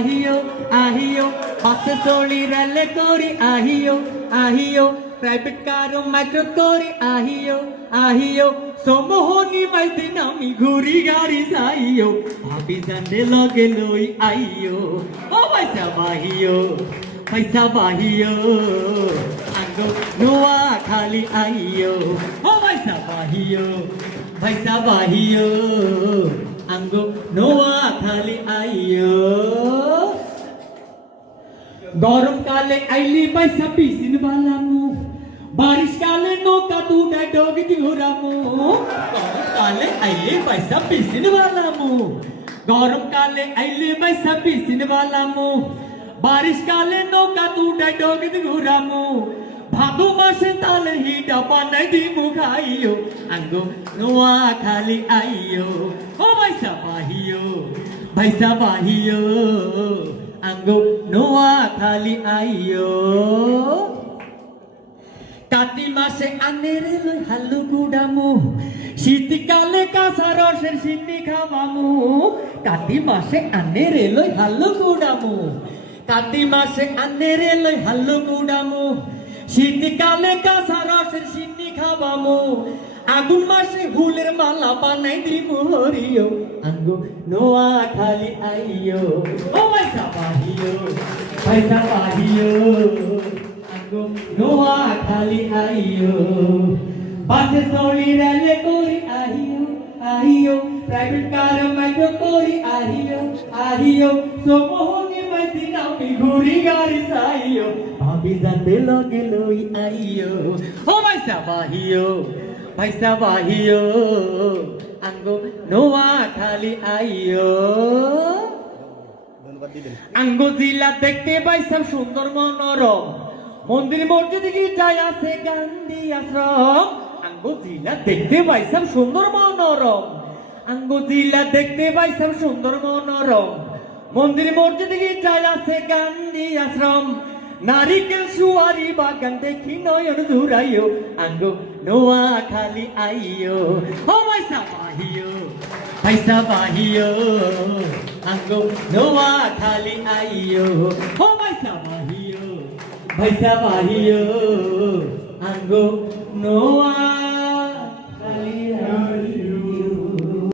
আহিও আহিও বাসে চড়ি রেলে করি আহিও আহিও প্রাইভেট কার মাইক্রো করি আহিও আহিও সমোহনী মাইদিন আমি ঘুরি গাড়ি যাইও ভাবি জানে লগে লই আইও ও পয়সা বাহিও আঙ্গো নোয়া খালি আইও ও পয়সা বাহিও আঙ্গো নোয়া খালি আইও গরম কালে আইলি পয়সা পিসিন বালামু बारिश काले नौका तू डोगी घुरामू गरम काले आइले पैसा पीसिन वाला मुँह गरम काले आइले पैसा पीसिन वाला मुँह बारिश काले नौका तू डोगी घुरामू भादो मासे ताले ही डब्बा नहीं दी मुखाइयो अंगो नोआ खाली आइयो ओ पैसा बाहियो अंगो नोआ खाली आइयो কাতি মাসে আনেরে লই হালু গুড়ামু শীতকালে কাঁচা রসের সিন্নি খাওয়ামু কাতি মাসে আনেরে লই হালু গুড়ামু কাতি মাসে আনেরে লই হালু গুড়ামু শীতকালে কাঁচা রসের সিন্নি খাওয়ামু আগুন মাসে ফুলের মালা বানাই দিমু হরিও আঙ্গো নোয়া খালি আইও ও পয়সা বাহিও নোয়া খালি আইও বাসে চড়ি রেলে করি আহিও প্রাইভেট কার মাইক্রো করি আহিও সমোহনী মাইদিন আমি ঘুরি গাড়ি যাইও ভাবি জানতে লগে লই আইও ও পয়সা বাহিও আঙ্গো নোয়া খালি আইও আঙ্গো জিলা দেখতে পাইছাম সুন্দর মনোরম মন্দির মসজিদ গির্জায় আছে গান্ধী আশ্রম আঙ্গো জিলা দেখতে পাইছাম সুন্দর মনোরম আঙ্গো জিলা দেখতে পাইছাম সুন্দর মনোরম মন্দির মসজিদ গির্জায় আছে গান্ধী আশ্রম নারিকেল সুয়ারি বাগান দেখি নয়ন জুড়াইও আঙ্গো নোয়া খালি আইও ও পয়সা বাহিও আঙ্গো নোয়া খালি আইও ও পয়সা বাহিও আঙ্গো নোয়া